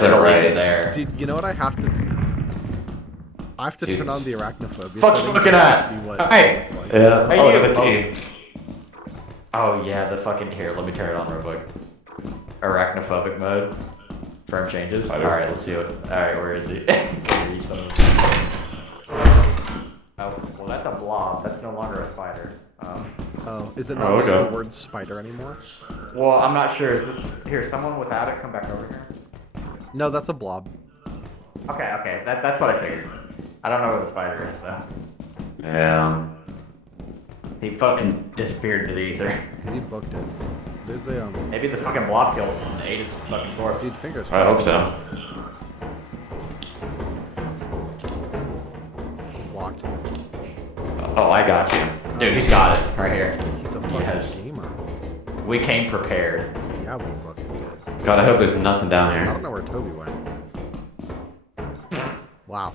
That's it'll lead right. to there. Dude, you know what I have to... I have to turn on the arachnophobia Fuck setting looking just at. to see what Hey. it looks like. Yeah. Hey, Oh, you. another key. Oh yeah, the fucking here. Let me turn it on real quick. Arachnophobic mode. Frame changes. All right, let's see what. All right, where is he? Oh, well that's a blob. That's no longer a spider. Oh, is it not Oh, just okay. the word spider anymore? Well, I'm not sure. Is this here? Someone without it, come back over here. No, that's a blob. Okay. That's what I figured. I don't know where the spider is though. Yeah. He fucking disappeared to the ether. He booked it. There's a, Maybe the fucking blob killed him and ate his fucking corpse. Dude, fingers I hope crossed. so. It's locked. Oh, I got you. Dude, he's got it right here. He's a fucking Yes. gamer. We came prepared. Yeah, we fucking did. God, I hope there's nothing down I here. don't know where Toby went. Wow.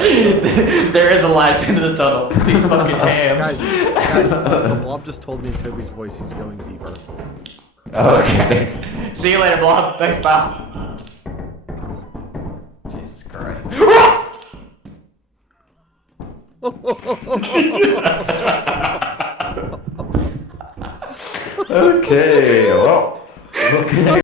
There is a light into the tunnel. These fucking hams. Guys, the blob just told me in Toby's voice he's going deeper. Oh, okay. See you later, blob. Thanks, pal. Jesus Christ. Okay, well.